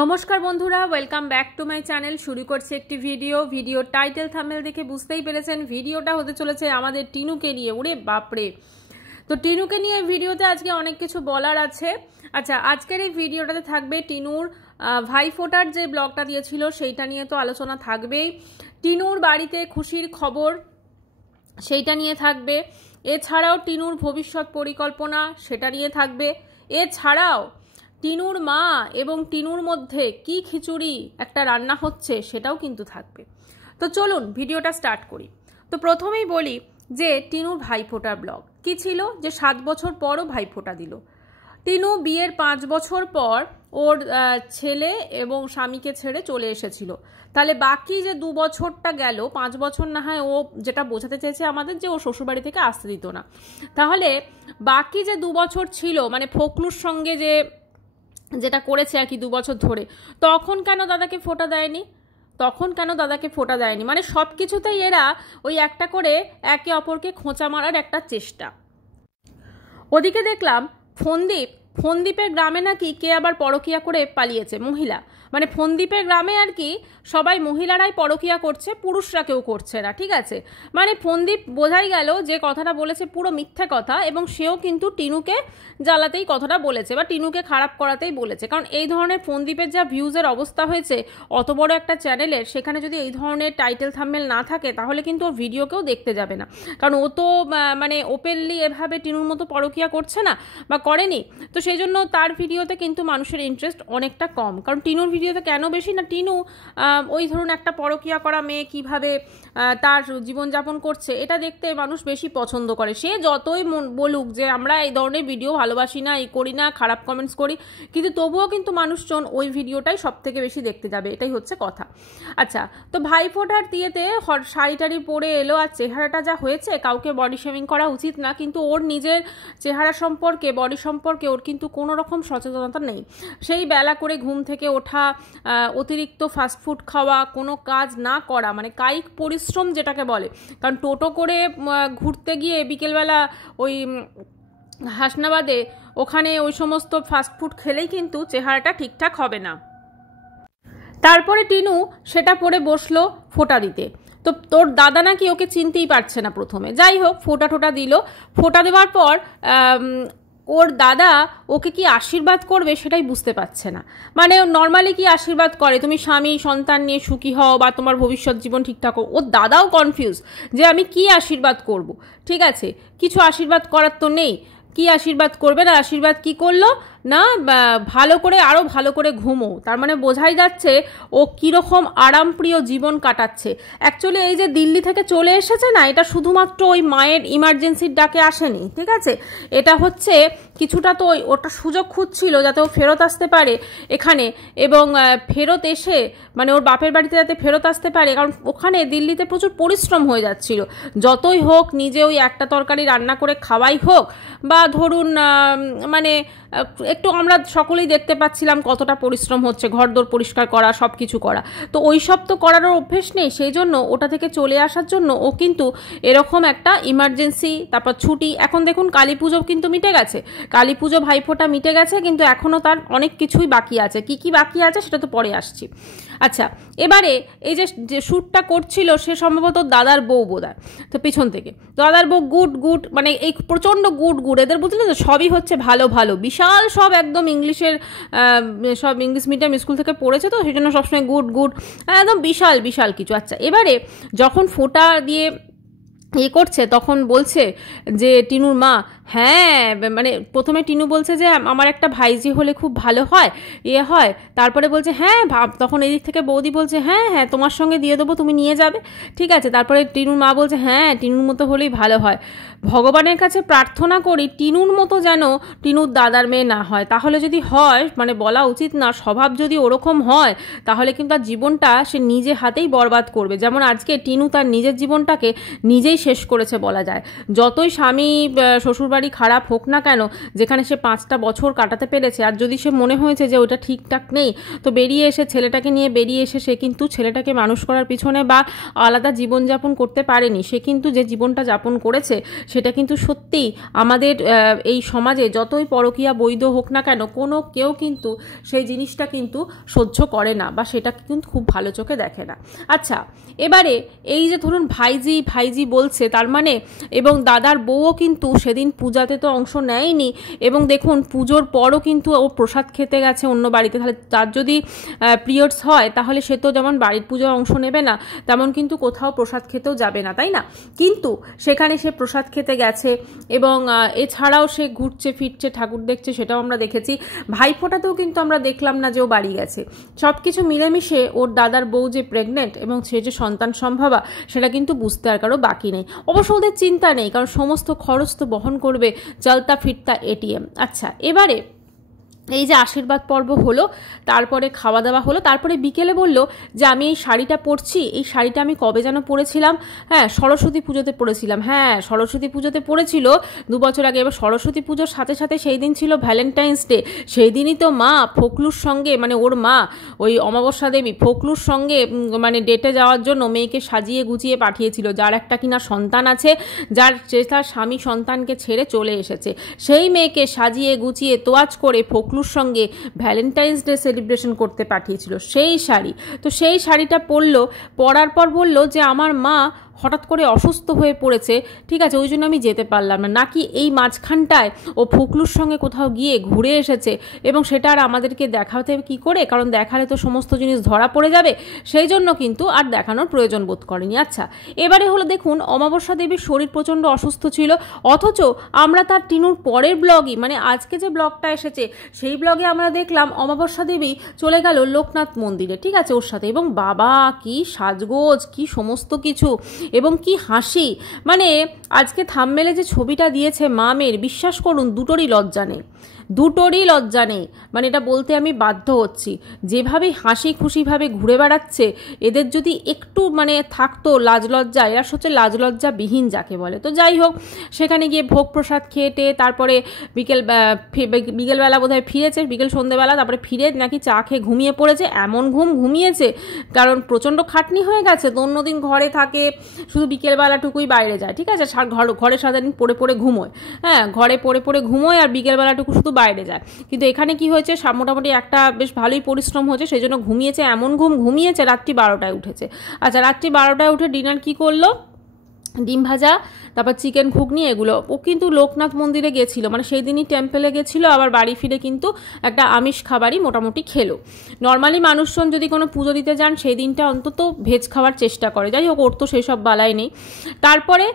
নমস্কার বন্ধুরা, welcome back to my channel. শুরু করছি একটি ভিডিও টাইটেল থাম্বনেল দেখে বুঝতেই পেরেছেন ভিডিওটা হতে চলেছে আমাদের টিনুকে নিয়ে। ওরে বাপরে, তো টিনুকে নিয়ে ভিডিওতে আজকে অনেক কিছু বলার আছে। আচ্ছা, আজকের এই ভিডিওটাতে থাকবে টিনুর ভাইফোঁটার যে ব্লগটা দিয়েছিল সেইটা নিয়ে তো আলোচনা থাকবেই, টিনুর বাড়িতে খুশির খবর সেইটা নিয়ে থাকবে, এছাড়াও টিনুর ভবিষ্যৎ পরিকল্পনা সেটা নিয়ে থাকবে, এছাড়াও টিনুর মা এবং টিনুর মধ্যে কি খিচুড়ি একটা রান্না হচ্ছে সেটাও কিন্তু থাকবে। তো চলুন ভিডিওটা স্টার্ট করি। তো প্রথমেই বলি যে টিনুর ভাইফোঁটার ব্লগ কি ছিল, যে 7 বছর পরও ভাইফোঁটা দিল। টিনু বিয়ের 5 বছর পর ওর ছেলে এবং স্বামীকে ছেড়ে চলে এসেছিল। তাহলে বাকি যে 2 বছরটা গেল, 5 বছর না হয় ও যেটা বোঝাতে চেয়েছে আমাদের যে ও শ্বশুরবাড়ি থেকে আসতে দিত না, তাহলে বাকি যে 2 বছর ছিল মানে ফখরুর সঙ্গে যেটা করেছে আর কি 2 বছর ধরে, তখন কেন দাদাকে ফোঁটা দেয়নি? মানে সব কিছুতেই এরা ওই একটা করে একে অপরকে খোঁচা মারার একটা চেষ্টা। ওদিকে দেখলাম ফোনদ্বীপের গ্রামে নাকি কে আবার পরকিয়া করে পালিয়েছে মহিলা, মানে ফোনদ্বীপের গ্রামে আর কি সবাই মহিলারাই পরকিয়া করছে, পুরুষরা কেউ করছে না। ঠিক আছে, মানে ফোনদ্বীপ বোঝাই গেল যে কথাটা বলেছে পুরো মিথ্যে কথা, এবং সেও কিন্তু টিনুকে জ্বালাতেই কথাটা বলেছে বা টিনুকে খারাপ করাতেই বলেছে। কারণ এই ধরনের ফোনদ্বীপের যা ভিউজের অবস্থা হয়েছে অত বড় একটা চ্যানেলের, সেখানে যদি এই ধরনের টাইটেল থাম্বনেল না থাকে তাহলে কিন্তু ওর ভিডিও কেউ দেখতে যাবে না। কারণ ও তো মানে ওপেনলি এভাবে টিনুর মতো পরকিয়া করছে না বা করেনি, তো সেই জন্য তার ভিডিওতে কিন্তু মানুষের ইন্টারেস্ট অনেকটা কম। কারণ টিনুর ভিডিওতে কেন বেশি না, টিনু ওই ধরুন একটা পরকিয়া করা মেয়ে কিভাবে তার জীবনযাপন করছে এটা দেখতে মানুষ বেশি পছন্দ করে। সে যতই বলুক যে আমরা এই ধরনের ভিডিও ভালোবাসি না, এই করি না, খারাপ কমেন্টস করি, কিন্তু তবুও কিন্তু মানুষজন ওই ভিডিওটাই সব থেকে বেশি দেখতে যাবে, এটাই হচ্ছে কথা। আচ্ছা, তো ভাইফোঁটার দিয়েতে শাড়ি টাড়ি পরে এলো, আর চেহারাটা যা হয়েছে, কাউকে বডি শেমিং করা উচিত না, কিন্তু ওর নিজের চেহারা সম্পর্কে, বডি সম্পর্কে ওর কিন্তু কোনো রকম সচেতনতা নেই। সেই বেলা করে ঘুম থেকে ওঠা, অতিরিক্ত ফাস্টফুড খাওয়া, কোনো কাজ না করা, মানে কায়িক পরিশ্রম যেটাকে বলে। কারণ টোটো করে ঘুরতে গিয়ে বিকেলবেলা ওই হাসনাবাদে ওখানে ওই সমস্ত ফাস্টফুড খেলেই কিন্তু চেহারাটা ঠিকঠাক হবে না। তারপরে টিনু সেটা পরে বসলো ফোঁটা দিতে। তো তোর দাদা নাকি ওকে চিনতেই পারছে না প্রথমে। যাই হোক, ফোঁটা দিল। ফোঁটা দেওয়ার পর ওর দাদা ওকে কি আশীর্বাদ করবে সেটাই বুঝতে পারছে না। মানে নর্মালি কি আশীর্বাদ করে, তুমি স্বামী সন্তান নিয়ে সুখী হও বা তোমার ভবিষ্যৎ জীবন ঠিকঠাক হোক। ওর দাদাও কনফিউজ যে আমি কি আশীর্বাদ করব। ঠিক আছে, কিছু আশীর্বাদ করার তো নেই, কি আশীর্বাদ করবে না। আশীর্বাদ কি করলো না, ভালো করে আরও ভালো করে ঘুমো। তার মানে বোঝাই যাচ্ছে ও কীরকম আরামপ্রিয় জীবন কাটাচ্ছে। অ্যাকচুয়ালি এই যে দিল্লি থেকে চলে এসেছে না, এটা শুধুমাত্র ওই মায়ের ইমার্জেন্সির ডাকে আসেনি। ঠিক আছে, এটা হচ্ছে কিছুটা তো ওটা সুযোগ খুঁজছিল যাতে ও ফেরত আসতে পারে এখানে, এবং ফেরত এসে মানে ওর বাপের বাড়িতে যাতে ফেরত আসতে পারে। কারণ ওখানে দিল্লিতে প্রচুর পরিশ্রম হয়ে যাচ্ছিল। যতই হোক, নিজে ওই একটা তরকারি রান্না করে খাওয়াই হোক, বা ধরুন মানে একটু আমরা সকলেই দেখতে পাচ্ছিলাম কতটা পরিশ্রম হচ্ছে, ঘরদোর পরিষ্কার করা, সব কিছু করা। তো ওই সব তো করারও অভ্যেস নেই, সেই জন্য ওটা থেকে চলে আসার জন্য ও কিন্তু এরকম একটা ইমার্জেন্সি, তারপর ছুটি। এখন দেখুন কালী পুজো কিন্তু মিটে গেছে, কালী পুজো ভাইফোঁটা মিটে গেছে, কিন্তু এখনও তার অনেক কিছুই বাকি আছে। কি বাকি আছে সেটা তো পরে আসছি। আচ্ছা, এবারে এই যে শ্যুটটা করছিল সে সম্ভবত দাদার বউ বোধহয়, তো পিছন থেকে দাদার বউ গুড মানে এই প্রচণ্ড গুড এদের বুঝলেন তো, সবই হচ্ছে ভালো বিশাল সব একদম ইংলিশের সব ইংলিশ মিডিয়াম স্কুল থেকে পড়েছে, তো সেই জন্য সবসময় গুড একদম বিশাল কিছু। আচ্ছা, এবারে যখন ফোঁটা দিয়ে করছে তখন বলছে যে টিনুর মা, হ্যাঁ মানে প্রথমে টিনু বলছে যে আমার একটা ভাইজি হলে খুব ভালো হয়, হয়। তারপরে বলছে হ্যাঁ, তখন এদিক থেকে বৌদি বলছে হ্যাঁ তোমার সঙ্গে দিয়ে দেবো, তুমি নিয়ে যাবে। ঠিক আছে, তারপরে টিনুর মা বলছে হ্যাঁ টিনুর মতো হলেই ভালো হয়। ভগবানের কাছে প্রার্থনা করি টিনুর মতো যেন টিনুর দাদার মেয়ে না হয়। তাহলে যদি হয়, মানে বলা উচিত না, স্বভাব যদি ওরকম হয় তাহলে কিন্তু তার জীবনটা সে নিজে হাতেই বরবাদ করবে। যেমন আজকে টিনু তার নিজের জীবনটাকে নিজেই শেষ করেছে বলা যায়। যতই স্বামী শ্বশুরবাড়ি খারাপ হোক না কেন, যেখানে সে 5টা বছর কাটাতে পেরেছে, আর যদি সে মনে হয়েছে যে ওটা ঠিকঠাক নেই, তো বেরিয়ে এসে ছেলেটাকে নিয়ে বেরিয়ে এসে সে কিন্তু ছেলেটাকে মানুষ করার পিছনে বা আলাদা জীবনযাপন করতে পারেনি। সে কিন্তু যে জীবনটা যাপন করেছে সেটা কিন্তু সত্যিই আমাদের এই সমাজে যতই পরকীয়া বৈধ হোক না কেন, কোনো কেউ কিন্তু সেই জিনিসটা কিন্তু সহ্য করে না বা সেটা কিন্তু খুব ভালো চোখে দেখে না। আচ্ছা, এবারে এই যে ধরুন ভাইজি ভাইজি বলছে, তার মানে এবং দাদার বউও কিন্তু সেদিন পূজাতে তো অংশ নেয়নি, এবং দেখুন পুজোর পরও কিন্তু ও প্রসাদ খেতে গেছে অন্য বাড়িতে। তাহলে তার যদি পিরিয়ডস হয় তাহলে সে তো যেমন বাড়ির পুজোয় অংশ নেবে না, তেমন কিন্তু কোথাও প্রসাদ খেতেও যাবে না, তাই না? কিন্তু সেখানে সে প্রসাদ খেতে গেছে, এবং এছাড়াও সে ঘুরছে ফিরছে ঠাকুর দেখছে, সেটাও আমরা দেখেছি। ভাইফোঁটাতেও কিন্তু আমরা দেখলাম না যে ও বাড়ি গেছে। সব কিছু মিলেমিশে ওর দাদার বউ যে প্রেগনেন্ট এবং সে যে সন্তান সম্ভবা, সেটা কিন্তু বুঝতে আর কারো বাকি নেই। অবশ্য ওদের চিন্তা নেই, কারণ সমস্ত খরচ তো বহন করবে চলতা ফিরতা এটিএম। আচ্ছা, এবারে এই যে আশীর্বাদ পর্ব হলো, তারপরে খাওয়া দাওয়া হলো, তারপরে বিকেলে বলল যে আমি এই শাড়িটা পরছি, এই শাড়িটা আমি কবে যেন পরেছিলাম, হ্যাঁ সরস্বতী পুজোতে পরেছিলাম। হ্যাঁ, সরস্বতী পুজোতে পরেছিল 2 বছর আগে। এবার সরস্বতী পুজোর সাথে সাথে সেই দিন ছিল ভ্যালেন্টাইন্স ডে। সেই দিনই তো মা ফোকলুর সঙ্গে, মানে ওর মা ওই অমাবস্যা দেবী ফোকলুর সঙ্গে মানে ডেটে যাওয়ার জন্য মেয়েকে সাজিয়ে গুছিয়ে পাঠিয়েছিল, যার একটা কিনা সন্তান আছে, যার তার স্বামী সন্তানকে ছেড়ে চলে এসেছে। সেই মেয়েকে সাজিয়ে গুছিয়ে তোয়াজ করে ফোকলুর সঙ্গে ভ্যালেন্টাইন্স ডে সেলিব্রেশন করতে পাঠিয়েছিল সেই শাড়ি। তো সেই শাড়িটা পরার পর বলল যে আমার মা হঠাৎ করে অসুস্থ হয়ে পড়েছে, ঠিক আছে, ওই জন্য আমি যেতে পারলাম না। নাকি এই মাঝখানটায় ও ফোকলুর সঙ্গে কোথাও গিয়ে ঘুরে এসেছে, এবং সেটা আর আমাদেরকে দেখাতে কি করে, কারণ দেখালে তো সমস্ত জিনিস ধরা পড়ে যাবে, সেই জন্য কিন্তু আর দেখানোর প্রয়োজন বোধ করেনি। আচ্ছা, এবারে হলো দেখুন অমাবস্যা দেবীর শরীর প্রচণ্ড অসুস্থ ছিল, অথচ আমরা তার টিনুর পরের ব্লগই, মানে আজকে যে ব্লগটা এসেছে সেই ব্লগে আমরা দেখলাম অমাবস্যা দেবী চলে গেল লোকনাথ মন্দিরে, ঠিক আছে, ওর সাথে, এবং বাবা কি সাজগোজ, কি সমস্ত কিছু, এবং কি হাসি। মানে আজকে থাম্বনেলে যে ছবিটা দিয়েছে মা মেয়ের, বিশ্বাস করুন দুটোরই লজ্জা নেই, দুটোরই লজ্জা নেই। মানে এটা বলতে আমি বাধ্য হচ্ছি, যেভাবে হাসি খুশিভাবে ঘুরে বেড়াচ্ছে, এদের যদি একটু মানে থাকতো লাজ লজ্জা, এরা হচ্ছে লাজ লজ্জা বিহীন যাকে বলে। তো যাই হোক, সেখানে গিয়ে ভোগ প্রসাদ খেয়ে তারপরে বিকেলবেলা বোধহয় ফিরেছে, বিকেল সন্ধ্যেবেলা, তারপরে ফিরে নাকি চা খেয়ে ঘুমিয়ে পড়েছে। এমন ঘুমিয়েছে, কারণ প্রচণ্ড খাটনি হয়ে গেছে তো, অন্যদিন ঘরে থাকে, শুধু বিকেলবেলাটুকুই বাইরে যায়, ঠিক আছে, ঘরে সারাদিন পড়ে ঘুমোয়, হ্যাঁ ঘরে পড়ে ঘুমোয়, আর বিকেলবেলাটুকু শুধু বাইরে যায়। কিন্তু এখানে কি হয়েছে, মোটামুটি একটা বেশ ভালোই পরিশ্রম হয়েছে, সেই জন্য ঘুমিয়েছে, এমন ঘুমিয়েছে রাত্রি 12টায় উঠেছে। আচ্ছা, রাত্রি 12টায় উঠে ডিনার কি করলো, ডিম ভাজা, তারপর চিকেন ঘুগনি, এগুলো। ও কিন্তু লোকনাথ মন্দিরে গেছিলো, মানে সেই দিনই টেম্পেলে গেছিলো, আবার বাড়ি ফিরে কিন্তু একটা আমিষ খাবারই মোটামুটি খেলো। নর্মালি মানুষজন যদি কোনো পুজো দিতে যান সেই দিনটা অন্তত ভেজ খাওয়ার চেষ্টা করে, যাই হোক ওর তো সেই সব বালাই নেই। তারপরে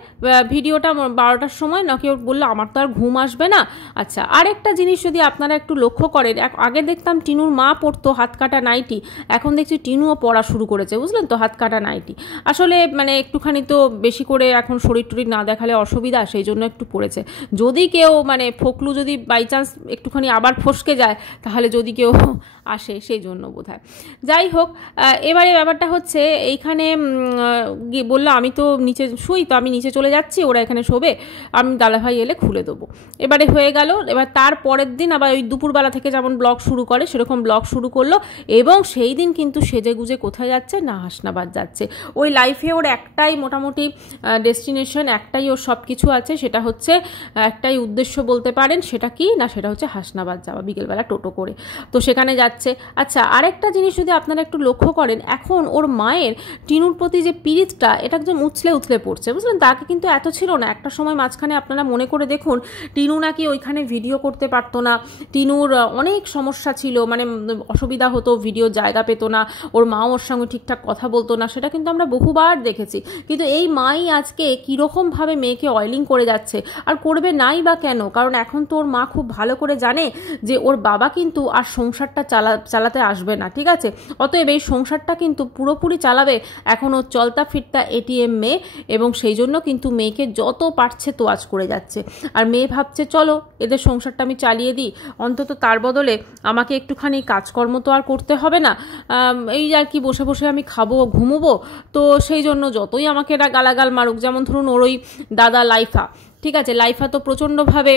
ভিডিওটা 12টার সময় নাকি ওর বললো আমার তো আর ঘুম আসবে না। আচ্ছা, আরেকটা জিনিস যদি আপনারা একটু লক্ষ্য করেন, আগে দেখতাম টিনুর মা পরতো হাত কাটা নাইটি, এখন দেখছি টিনুও পরা শুরু করেছে, বুঝলেন তো, হাত কাটা নাইটি। আসলে মানে একটুখানি তো বেশি করে এখন শরীর টরীর না দেখালে অসুবিধা, সেই জন্য একটু পড়েছে। যদি কেউ মানে ফোকলু যদি বাই চান্স একটুখানি আবার ফসকে যায়, তাহলে যদি কেউ আসে সেই জন্য বোধহয়। যাই হোক, এবারে ব্যাপারটা হচ্ছে এইখানে বললো আমি তো নিচে শুই, তো আমি নিচে চলে যাচ্ছি, ওরা এখানে শোবে, আমি দাদাভাই এলে খুলে দেবো। এবারে হয়ে গেল। এবার তার পরের দিন আবার ওই দুপুরবেলা থেকে যেমন ব্লগ শুরু করে সেরকম ব্লগ শুরু করলো, এবং সেই দিন কিন্তু সেজে গুজে কোথায় যাচ্ছে না, হাসনাবাদ যাচ্ছে। ওই লাইফে ওর একটাই মোটামুটি ডেস্টিনেশন, একটাই ওর সব কিছু আছে, সেটা হচ্ছে একটাই উদ্দেশ্য বলতে পারেন, সেটা কি না, সেটা হচ্ছে হাসনাবাদ যাওয়া, বিকেলবেলা টোটো করে, তো সেখানে যাচ্ছে। আচ্ছা, আরেকটা জিনিস যদি আপনারা একটু লক্ষ্য করেন, এখন ওর মায়ের টিনুর প্রতি যে পিরিতটা, এটা একদম উছলে পড়ছে, বুঝলেন। তাকে কিন্তু এত ছিল না, একটা সময় মাঝখানে আপনারা মনে করে দেখুন, টিনু নাকি ওইখানে ভিডিও করতে পারতো না, টিনুর অনেক সমস্যা ছিল, মানে অসুবিধা হতো, ভিডিও জায়গা পেতো না, ওর মা ওর সঙ্গে ঠিকঠাক কথা বলতো না, সেটা কিন্তু আমরা বহুবার দেখেছি। কিন্তু এই মাই আজকে কীরকমভাবে মেয়েকে অয়েলিং করে যাচ্ছে, আর করবে নাই বা কেন, কারণ এখন তো ওর মা খুব ভালো করে জানে যে ওর বাবা কিন্তু আর সংসারটা চালাতে আসবে না, ঠিক আছে। অতএব এই সংসারটা কিন্তু পুরোপুরি চালাবে এখন ও চলতা ফিরতা এটিএম মেয়ে, এবং সেই জন্য কিন্তু মেয়েকে যত পারছে তোয়াজ করে যাচ্ছে। আর মেয়ে ভাবছে চলো এদের সংসারটা আমি চালিয়ে দিই, অন্তত তার বদলে আমাকে একটুখানি কাজকর্ম তো আর করতে হবে না, এই আর কি বসে বসে আমি খাবো ঘুমোবো, তো সেই জন্য যতই আমাকে এরা গালাগাল মারুক পারুক, যেমন ধরুন ওর ওই দাদা লাইফা, ঠিক আছে, লাইফা তো প্রচণ্ডভাবে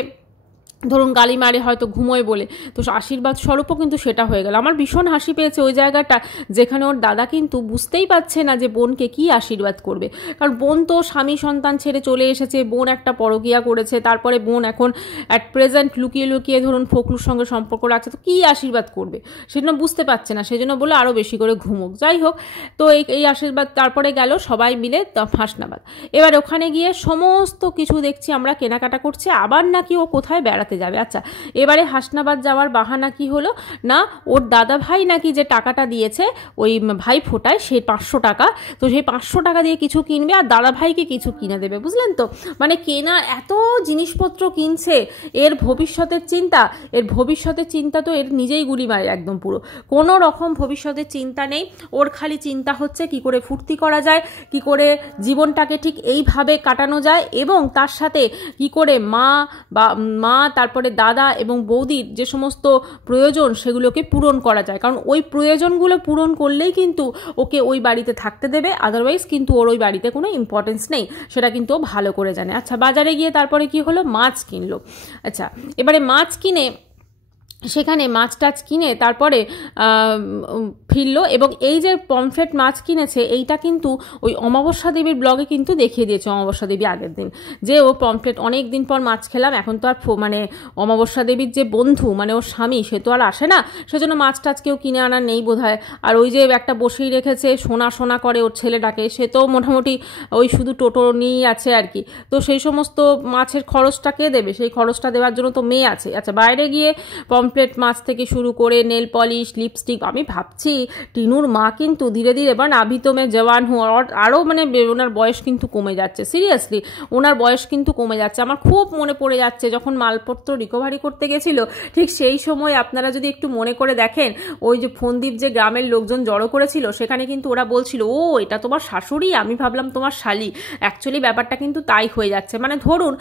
ধরুন গালি মারে হয়তো ঘুমোয় বলে, তো আশীর্বাদ স্বরূপও কিন্তু সেটা হয়ে গেল। আমার ভীষণ হাসি পেয়েছে ওই জায়গাটা, যেখানে ওর দাদা কিন্তু বুঝতেই পারছে না যে বোনকে কি আশীর্বাদ করবে, কারণ বোন তো স্বামী সন্তান ছেড়ে চলে এসেছে, বোন একটা পরকীয়া করেছে, তারপরে বোন এখন অ্যাট প্রেজেন্ট লুকিয়ে লুকিয়ে ধরুন ফকলুর সঙ্গে সম্পর্ক রাখছে, তো কী আশীর্বাদ করবে সেজন্য বুঝতে পারছে না, সেজন্য বলে আরও বেশি করে ঘুমোক। যাই হোক, তো এই আশীর্বাদ তারপরে গেল সবাই মিলে হাসনাবাদ। এবার ওখানে গিয়ে সমস্ত কিছু দেখছি আমরা কেনাকাটা করছে, আবার নাকি ও কোথায় বেড়াতে যাবে। আচ্ছা, এবারে হাসনাবাদ যাওয়ার বাহানা কি হলো না, ওর দাদা ভাই নাকি যে টাকাটা দিয়েছে ওই ভাই ফোটায়, সেই 500 টাকা, তো সেই 500 টাকা দিয়ে কিছু কিনবে আর দাদা ভাইকে কিছু কিনে দেবে, বুঝলেন তো, মানে কেনা এত জিনিসপত্র কিনছে, এর ভবিষ্যতের চিন্তা তো এর নিজেই গুলি মারে একদম, পুরো কোনো রকম ভবিষ্যতের চিন্তা নেই ওর, খালি চিন্তা হচ্ছে কি করে ফুর্তি করা যায়, কি করে জীবনটাকে ঠিক এইভাবে কাটানো যায়, এবং তার সাথে কি করে মা তারপরে দাদা এবং বৌদির যে সমস্ত প্রয়োজন সেগুলোকে পূরণ করা যায়, কারণ ওই প্রয়োজনগুলো পূরণ করলেই কিন্তু ওকে ওই বাড়িতে থাকতে দেবে, আদারওয়াইজ কিন্তু ওর ওই বাড়িতে কোনো ইম্পর্টেন্স নেই, সেটা কিন্তু ও ভালো করে জানে। আচ্ছা, বাজারে গিয়ে তারপরে কি হলো, মাছ কিনলো। আচ্ছা, এবারে মাছ কিনে সেখানে মাছ টাছ কিনে তারপরে ফিরলো, এবং এই যে পমফ্রেট মাছ কিনেছে এইটা কিন্তু ওই অমাবস্যা দেবীর ব্লগে কিন্তু দেখিয়ে দিয়েছে অমাবস্যা দেবী আগের দিন, যে ও পমফ্রেট অনেক দিন পর মাছ খেলাম, এখন তো আর মানে অমাবস্যা দেবীর যে বন্ধু মানে ওর স্বামী সে তো আর আসে না, সেজন্য মাছ টাছ কেউ কিনে আনার নেই বোধহয়। আর ওই যে একটা বসেই রেখেছে সোনা সোনা করে ওর ছেলেটাকে, সে তো মোটামুটি ওই শুধু টোটো নিয়েই আছে আর কি, তো সেই সমস্ত মাছের খরচটা কে দেবে, সেই খরচটা দেওয়ার জন্য তো মেয়ে আছে। আচ্ছা, বাইরে গিয়ে পমফ্রেট মাছ থেকে শুরু করে নেল পলিশ, লিপস্টিক, আমি ভাবছি টিনুর মা কিন্তু ধীরে ধীরে বা নাভিতমে জওয়ান আরও মানে ওনার বয়স কিন্তু কমে যাচ্ছে, সিরিয়াসলি ওনার বয়স কিন্তু কমে যাচ্ছে। আমার খুব মনে পড়ে যাচ্ছে যখন মালপত্র রিকভারি করতে গেছিল, ঠিক সেই সময় আপনারা যদি একটু মনে করে দেখেন, ওই যে ফন্দীপ যে গ্রামের লোকজন জড়ো করেছিল, সেখানে কিন্তু ওরা বলছিল ও এটা তোমার শাশুড়ি, আমি ভাবলাম তোমার শালি, অ্যাকচুয়ালি ব্যাপারটা কিন্তু তাই হয়ে যাচ্ছে। মানে ধরুন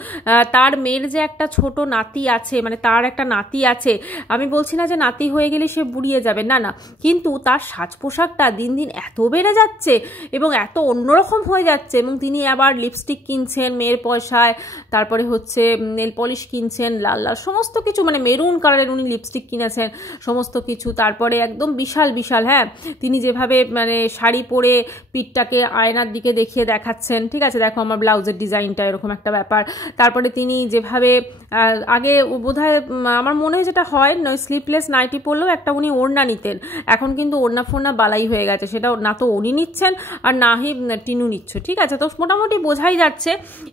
তার মেয়ের যে একটা ছোট নাতি আছে, মানে তার একটা নাতি আছে, আমি বলছি না যে নাতি হয়ে গেলে সে বুড়িয়ে যাবে, না না, কিন্তু তার সাজ পোশাকটা দিন দিন এত বেড়ে যাচ্ছে এবং এত অন্যরকম হয়ে যাচ্ছে, এবং তিনি আবার লিপস্টিক কিনছেন মেয়ের পয়সায়, তারপরে হচ্ছে নেল পলিশ কিনছেন লাল লাল সমস্ত কিছু, মানে মেরুন কালারের উনি লিপস্টিক কিনেছেন সমস্ত কিছু, তারপরে একদম বিশাল বিশাল, হ্যাঁ, তিনি যেভাবে মানে শাড়ি পরে পিঠটাকে আয়নার দিকে দেখিয়ে দেখাচ্ছেন, ঠিক আছে দেখো আমার ব্লাউজের ডিজাইনটা, এরকম একটা ব্যাপার। তারপরে তিনি যেভাবে আগে বোধহয় আমার মনে হয় যেটা হয় স্লিপলেস নাইটি পরলেও একটা উনি ওড়না নিতেন, এখন কিন্তু ওড়না ফোড়না বালাই হয়ে গেছে, সেটা না তো উনি নিচ্ছেন আর না হি টিনু নিচ্ছে, ঠিক আছে, তো মোটামুটি বোঝাই যাচ্ছে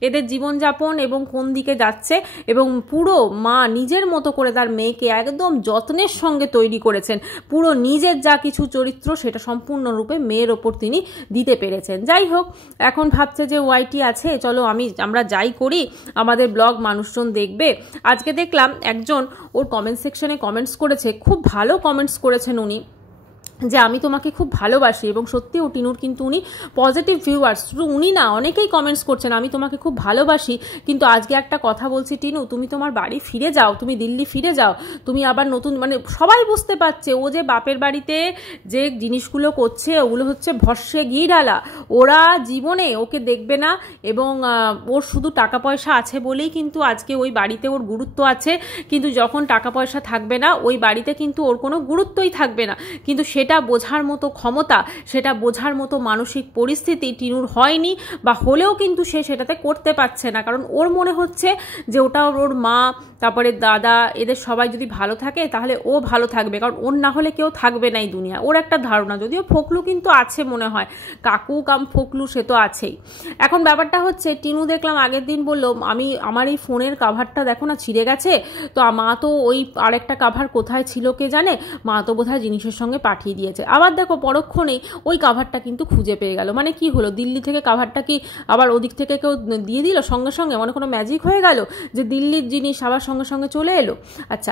এদের জীবনযাপন এবং কোন দিকে যাচ্ছে, এবং পুরো মা নিজের মতো করে তার মেয়েকে একদম যত্নের সঙ্গে তৈরি করেছেন, পুরো নিজের যা কিছু চরিত্র সেটা সম্পূর্ণরূপে মেয়ের ওপর তিনি দিতে পেরেছেন। যাই হোক, এখন ভাবছে যে ওয়াইটি আছে, চলো আমরা যাই করি, আমাদের ব্লগ মানুষজন দেখবে। আজকে দেখলাম একজন ওর কমেন্ট সেকশনে কমেন্টস করেছে, খুব ভালো কমেন্টস করেছেন উনি, যে আমি তোমাকে খুব ভালোবাসি, এবং সত্যি ও টিনুর কিন্তু উনি পজিটিভ ভিউয়ার্স, শুধু উনি না অনেকেই কমেন্টস করছেন আমি তোমাকে খুব ভালোবাসি, কিন্তু আজকে একটা কথা বলছি টিনু, তুমি তোমার বাড়ি ফিরে যাও, তুমি দিল্লি ফিরে যাও, তুমি আবার নতুন, মানে সবাই বুঝতে পারছে ও যে বাপের বাড়িতে যে জিনিসগুলো করছে ওগুলো হচ্ছে ভস্যে ঘি ঢালা, ওরা জীবনে ওকে দেখবে না, এবং ওর শুধু টাকা পয়সা আছে বলেই কিন্তু আজকে ওই বাড়িতে ওর গুরুত্ব আছে, কিন্তু যখন টাকা পয়সা থাকবে না ওই বাড়িতে কিন্তু ওর কোনো গুরুত্বই থাকবে না, কিন্তু সেটা বোঝার মতো ক্ষমতা, সেটা বোঝার মতো মানসিক পরিস্থিতি টিনুর হয়নি, বা হলেও কিন্তু সে সেটাতে করতে পারছে না, কারণ ওর মনে হচ্ছে যে ওটা ওর মা তারপরে দাদা এদের সবাই যদি ভালো থাকে তাহলে ও ভালো থাকবে, কারণ ওর না হলে কেউ থাকবে না এই দুনিয়া, ওর একটা ধারণা, যদিও ফকলু কিন্তু আছে মনে হয়, কাকু কাম ফকলু সে তো আছেই। এখন ব্যাপারটা হচ্ছে টিনু দেখলাম আগের দিন বললো আমার এই ফোনের কাভারটা দেখো না ছিঁড়ে গেছে, তো মা তো ওই আরেকটা কাভার কোথায় ছিল কে জানে, মা তো বোধহয় জিনিসের সঙ্গে পাঠিয়ে দিয়েছে, আবার দেখো পরক্ষণেই ওই কাভারটা কিন্তু খুঁজে পেয়ে গেল, মানে কি হলো দিল্লি থেকে কাভারটা কি আবার ওদিক থেকে কেউ দিয়ে দিল সঙ্গে সঙ্গে, মানে কোনো ম্যাজিক হয়ে গেল যে দিল্লির জিনিস আবার সঙ্গে সঙ্গে চলে এলো। আচ্ছা,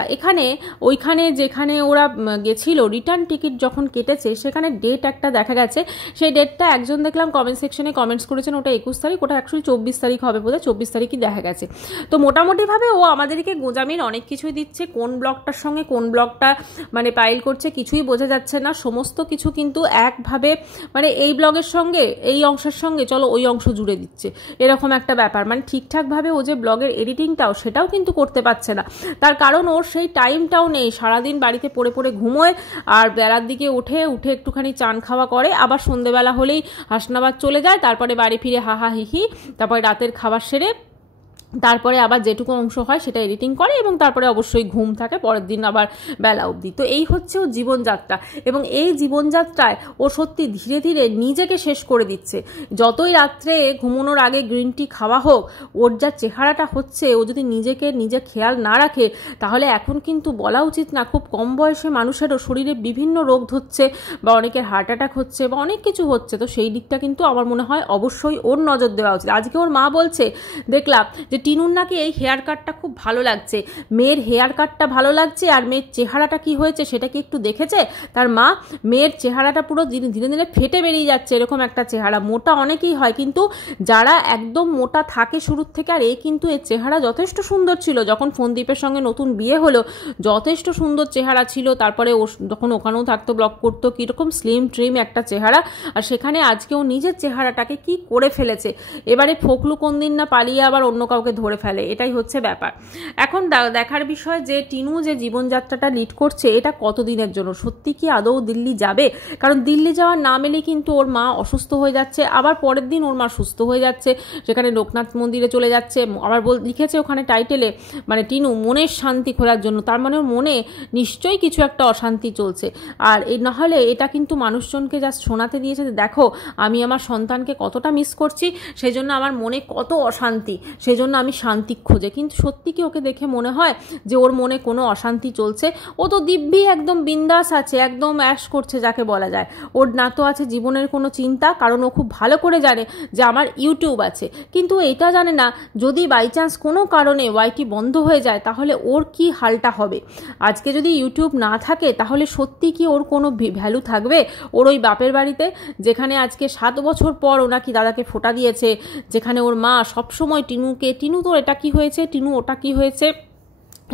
ওইখানে যেখানে ওরা গেছিল রিটার্ন টিকিট যখন কেটেছে সেখানে ডেট একটা দেখা গেছে, সেই ডেটটা একজন দেখলাম কমেন্ট সেকশনে কমেন্টস করেছেন ওটা 21 তারিখ, ওটা অ্যাকচুয়ালি 24 তারিখ হবে বোধহয়, 24 তারিখই দেখা গেছে। তো মোটামুটিভাবে ও আমাদেরকে গোজামিন অনেক কিছুই দিচ্ছে, কোন ব্লগটার সঙ্গে কোন ব্লগটা মানে পাইল করছে কিছুই বোঝা যাচ্ছে না, সমস্ত কিছু কিন্তু একভাবে মানে এই ব্লগের সঙ্গে এই অংশের সঙ্গে চলো ওই অংশ জুড়ে দিচ্ছে, এরকম একটা ব্যাপার। মানে ঠিকঠাকভাবে ও যে ব্লগের এডিটিংটাও সেটাও কিন্তু করতে পারছে না। তার কারণ ওর সেই টাইমটাও নেই, সারাদিন বাড়িতে পড়ে পড়ে ঘুমোয়, আর বেলার দিকে উঠে একটুখানি চান খাওয়া করে, আবার সন্ধেবেলা হলেই হাসনাবাদ চলে যায়, তারপরে বাড়ি ফিরে হাহা হিহি, তারপরে রাতের খাবার সেরে তারপরে আবার যেটুকু অংশ হয় সেটা এডিটিং করে, এবং তারপরে অবশ্যই ঘুম থাকে পরের দিন আবার বেলা অবধি। তো এই হচ্ছে ওর জীবনযাত্রা, এবং এই জীবনযাত্রায় ও সত্যি ধীরে ধীরে নিজেকে শেষ করে দিচ্ছে। যতই রাত্রে ঘুমানোর আগে গ্রিন টি খাওয়া হোক, ওর যা চেহারাটা হচ্ছে, ও যদি নিজে খেয়াল না রাখে তাহলে এখন কিন্তু বলা উচিত না, খুব কম বয়সে মানুষেরও শরীরে বিভিন্ন রোগ ধরছে, বা অনেকের হার্ট অ্যাটাক হচ্ছে, বা অনেক কিছু হচ্ছে। তো সেই দিকটা কিন্তু আমার মনে হয় অবশ্যই ওর নজর দেওয়া উচিত। আজকে ওর মা বলছে, দেখলাম যে টিনুর নাকি এই হেয়ার কাটটা খুব ভালো লাগছে, মেয়ের হেয়ার কাটটা ভালো লাগছে, আর মেয়ের চেহারাটা কি হয়েছে সেটা কি একটু দেখেছে তার মা? মেয়ের চেহারাটা পুরো ধীরে ধীরে ফেটে বেরিয়ে যাচ্ছে, এরকম একটা চেহারা। মোটা অনেকেই হয়, কিন্তু যারা একদম মোটা থাকে শুরুর থেকে, আর কিন্তু এর চেহারা যথেষ্ট সুন্দর ছিল, যখন ফোনদীপের সঙ্গে নতুন বিয়ে হলো যথেষ্ট সুন্দর চেহারা ছিল। তারপরে ও যখন ওখানেও থাকতো ব্লগ করতো, কীরকম স্লিম ট্রিম একটা চেহারা, আর সেখানে আজকে ও নিজের চেহারাটাকে কি করে ফেলেছে। এবারে ফোকলু কোন দিন না পালিয়ে আবার অন্য কাউকে ধরে ফেলে, এটাই হচ্ছে ব্যাপার। এখন দেখার বিষয় যে টিনু যে জীবনযাত্রাটা লিড করছে এটা কতদিনের জন্য, সত্যি কি আদৌ দিল্লি যাবে? কারণ দিল্লি যাওয়ার নাম এলে কিন্তু ওর মা অসুস্থ হয়ে যাচ্ছে, আবার পরের দিন ওর মা সুস্থ হয়ে যাচ্ছে, সেখানে লোকনাথ মন্দিরে চলে যাচ্ছে, আবার লিখেছে ওখানে টাইটেলে মানে টিনু মনের শান্তি খোঁজার জন্য। তার মানে ওর মনে নিশ্চয়ই কিছু একটা অশান্তি চলছে। আর এই নাহলে এটা কিন্তু মানুষজনকে জাস্ট শোনাতে দিয়েছে যে দেখো আমি আমার সন্তানকে কতটা মিস করছি, সেই জন্য আমার মনে কত অশান্তি, সেই জন্য আমি শান্তি খোঁজে। কিন্তু সত্যি কি ওকে দেখে মনে হয় যে ওর মনে কোনো অশান্তি চলছে? ও তো দিব্যি একদম বিন্দাস আছে, একদম অ্যাশ করছে যাকে বলা যায়। ওর না তো আছে জীবনের কোনো চিন্তা, কারণ ও খুব ভালো করে জানে যে আমার ইউটিউব আছে। কিন্তু এটা জানে না যদি বাই চান্স কোনো কারণে ওয়াইটি বন্ধ হয়ে যায় তাহলে ওর কি হালটা হবে। আজকে যদি ইউটিউব না থাকে তাহলে সত্যি কি ওর কোনো ভ্যালু থাকবে ওর ওই বাপের বাড়িতে, যেখানে আজকে 7 বছর পর ওনাকি দাদাকে ফোঁটা দিয়েছে, যেখানে ওর মা সবসময় টিনুকে টিনু তোর এটা কি হয়েছে, টিনু ওটা কি হয়েছে,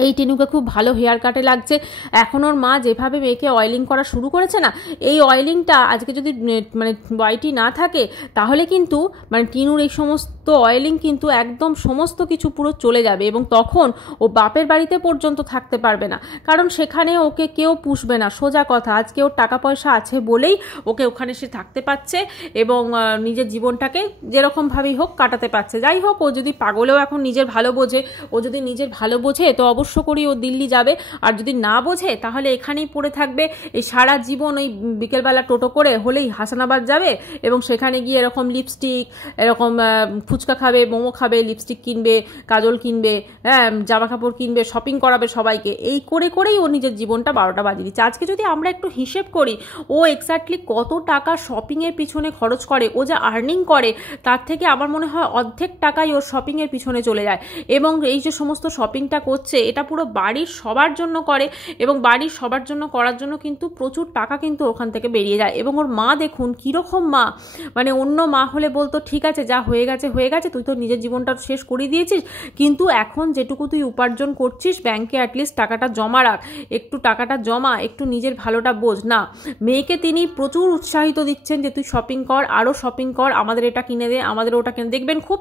এই টিনুকে খুব ভালো হেয়ার কাটে লাগছে। এখন ওর মা যেভাবে মেয়েকে অয়েলিং করা শুরু করেছে না, এই অয়েলিংটা আজকে যদি মানে ওয়াইটি না থাকে তাহলে কিন্তু মানে টিনুর এই সমস্ত অয়েলিং কিন্তু একদম সমস্ত কিছু পুরো চলে যাবে, এবং তখন ও বাপের বাড়িতে পর্যন্ত থাকতে পারবে না, কারণ সেখানে ওকে কেউ পুষবে না। সোজা কথা, আজকে ওর টাকা পয়সা আছে বলেই ওকে ওখানে সে থাকতে পারছে, এবং নিজের জীবনটাকে যেরকমভাবেই হোক কাটাতে পারছে। যাই হোক, ও যদি পাগলেও এখন নিজের ভালো বোঝে, ও যদি নিজের ভালো বোঝে তো অবশ্য করেই ও দিল্লি যাবে, আর যদি না বোঝে তাহলে এখানেই পড়ে থাকবে। এই সারা জীবন ওই বিকেলবেলা টোটো করে হলেই হাসানাবাদ যাবে, এবং সেখানে গিয়ে এরকম লিপস্টিক, এরকম ফুচকা খাবে, মোমো খাবে, লিপস্টিক কিনবে, কাজল কিনবে, হ্যাঁ জামা কাপড় কিনবে, শপিং করাবে সবাইকে। এই করে করেই ও নিজের জীবনটা 12টা বাজিয়ে দিচ্ছে। আজকে যদি আমরা একটু হিসেব করি ও এক্স্যাক্টলি কত টাকা শপিংয়ের পিছনে খরচ করে, ও যা আর্নিং করে তার থেকে আমার মনে হয় অর্ধেক টাকাই ওর শপিংয়ের পিছনে চলে যায়। এবং এই যে সমস্ত শপিংটা করছে এটা পুরো বাড়ির সবার জন্য করে, এবং বাড়ির সবার জন্য করার জন্য কিন্তু প্রচুর টাকা কিন্তু ওখান থেকে বেরিয়ে যায়। এবং ওর মা দেখুন কীরকম মা, মানে অন্য মা হলে বলতো ঠিক আছে যা হয়ে গেছে হয়ে গেছে, তুই তো নিজের জীবনটা শেষ করে দিয়েছিস, কিন্তু এখন যেটুকু তুই উপার্জন করছিস ব্যাংকে অ্যাটলিস্ট টাকাটা জমা রাখ, একটু টাকাটা জমা, একটু নিজের ভালোটা বোঝ না। মেয়েকে তিনি প্রচুর উৎসাহিত দিচ্ছেন যে তুই শপিং কর, আরও শপিং কর, আমাদের এটা কিনে দে, আমাদের ওটা কিনে, দেখবেন খুব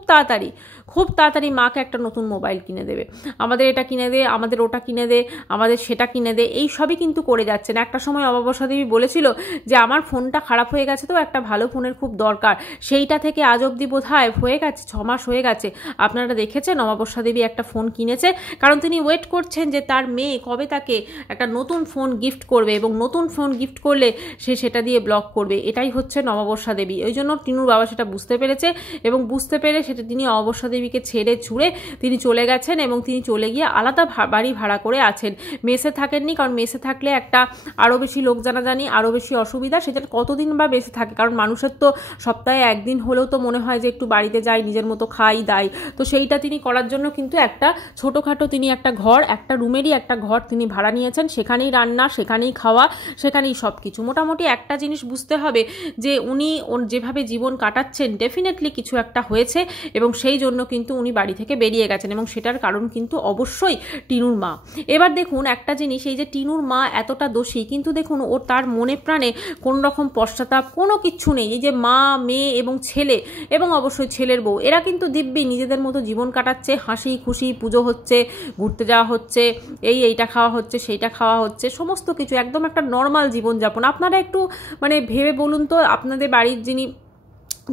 তাড়াতাড়ি মাকে একটা নতুন মোবাইল কিনে দেবে, আমাদের এটা কিনে দে, আমাদের ওটা কিনে দে, আমাদের সেটা কিনে দে, এই সবই কিন্তু করে যাচ্ছেন। একটা সময় অমাবস্যা দেবী বলেছিল যে আমার ফোনটা খারাপ হয়ে গেছে, তো একটা ভালো ফোনের খুব দরকার, সেইটা থেকে আজ অবধি বোধহয় হয়ে গেছে 6 মাস হয়ে গেছে। আপনারা দেখেছেন অমাবস্যা দেবী একটা ফোন কিনেছে, কারণ তিনি ওয়েট করছেন যে তার মেয়ে কবে তাকে একটা নতুন ফোন গিফট করবে, এবং নতুন ফোন গিফট করলে সে সেটা দিয়ে ব্লগ করবে। এটাই হচ্ছে অমাবস্যা দেবী। ওই জন্য টিনুর বাবা সেটা বুঝতে পেরেছে, এবং বুঝতে পেরে সেটা তিনি অমাবস্যা দেবীকে ছেড়ে ছুড়ে তিনি চলে গেছেন, এবং তিনি চলে গিয়ে আলাদা বাড়ি ভাড়া করে আছেন। মেসে থাকেননি, কারণ মেসে থাকলে একটা আরও বেশি লোক জানাজানি, আরও বেশি অসুবিধা। সেটা কতদিন বা বেঁচে থাকে, কারণ মানুষের তো সপ্তাহে একদিন হলেও তো মনে হয় যে একটু বাড়িতে যাই, নিজের মতো খাই দাই। তো সেইটা তিনি করার জন্য কিন্তু একটা ছোটোখাটো তিনি একটা ঘর, একটা রুমেরই একটা ঘর তিনি ভাড়া নিয়েছেন, সেখানেই রান্না, সেখানেই খাওয়া, সেখানেই সব কিছু। মোটামুটি একটা জিনিস বুঝতে হবে যে উনি যেভাবে জীবন কাটাচ্ছেন ডেফিনেটলি কিছু একটা হয়েছে, এবং সেই জন্য কিন্তু উনি বাড়ি থেকে বেরিয়ে গেছেন, এবং সেটার কারণ কিন্তু অবশ্যই টিনুর মা। এবার দেখুন একটা জিনিস, এই যে টিনুর মা এতটা দোষী, কিন্তু দেখুন ও তার মনে প্রাণে কোনো রকম পশ্চাতাপ কোনো কিচ্ছু নেই। এই যে মা, মেয়ে এবং ছেলে এবং অবশ্যই ছেলের বউ, এরা কিন্তু দিব্যি নিজেদের মতো জীবন কাটাচ্ছে, হাসি খুশি, পুজো হচ্ছে, ঘুরতে যাওয়া হচ্ছে, এইটা খাওয়া হচ্ছে, সেইটা খাওয়া হচ্ছে, সমস্ত কিছু একদম একটা নর্মাল জীবনযাপন। আপনারা একটু মানে ভেবে বলুন তো, আপনাদের বাড়ির যিনি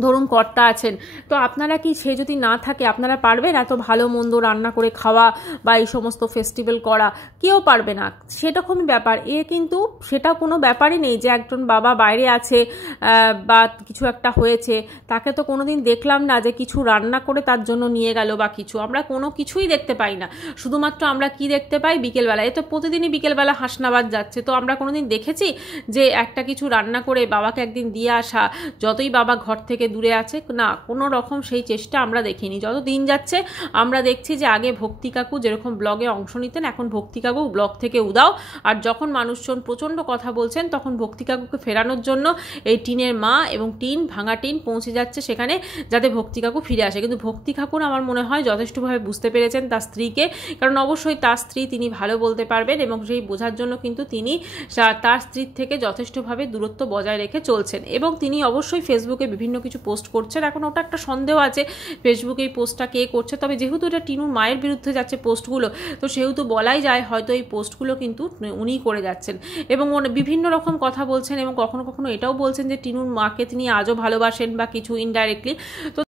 ধরুন কর্তা আছেন, তো আপনারা কি, সে যদি না থাকে আপনারা পারবেন এত ভালো মন্দ রান্না করে খাওয়া বা এই সমস্ত ফেস্টিভ্যাল করা? কেউ পারবে না। সেরকমই ব্যাপার। কিন্তু সেটা কোনো ব্যাপারই নেই যে একজন বাবা বাইরে আছে বা কিছু একটা হয়েছে, তাকে তো কোনোদিন দেখলাম না যে কিছু রান্না করে তার জন্য নিয়ে গেল বা কিছু, আমরা কোনো কিছুই দেখতে পাই না। শুধুমাত্র আমরা কি দেখতে পাই, বিকেলবেলা, এ তো প্রতিদিনই বিকেলবেলা হাসনাবাদ যাচ্ছে, তো আমরা কোনোদিন দেখেছি যে একটা কিছু রান্না করে বাবাকে একদিন দিয়ে আসা, যতই বাবা ঘর থেকে দূরে আছে? না, কোনো রকম সেই চেষ্টা আমরা দেখিনি। যত দিন যাচ্ছে আমরা দেখছি যে আগে ভক্তি কাকু যেরকম ব্লগে অংশ নিতেন, এখন ভক্তি কাকু ব্লগ থেকে উদাও। আর যখন মানুষজন প্রচণ্ড কথা বলছেন, তখন ভক্তি কাকুকে ফেরানোর জন্য এই টিনের মা এবং ভাঙা টিন পৌঁছে যাচ্ছে সেখানে, যাতে ভক্তি কাকু ফিরে আসে। কিন্তু ভক্তি কাকুর আমার মনে হয় যথেষ্টভাবে বুঝতে পেরেছেন তার স্ত্রীকে, কারণ অবশ্যই তার স্ত্রী তিনি ভালো বলতে পারবেন, এবং সেই বোঝার জন্য কিন্তু তিনি তার স্ত্রীর থেকে যথেষ্টভাবে দূরত্ব বজায় রেখে চলছেন। এবং তিনি অবশ্যই ফেসবুকে বিভিন্ন কিছু পোস্ট করছেন। এখন ওটা একটা সন্দেহ আছে ফেসবুকে এই পোস্টটা কে করছে, তবে যেহেতু এটা টিনুর মায়ের বিরুদ্ধে যাচ্ছে পোস্টগুলো, তো সেহেতু বলাই যায় হয়তো এই পোস্টগুলো কিন্তু উনিই করে যাচ্ছেন। এবং বিভিন্ন রকম কথা বলছেন, এবং কখনো কখনো এটাও বলছেন যে টিনুর মাকে তিনি আজও ভালোবাসেন বা কিছু ইনডাইরেক্টলি। তো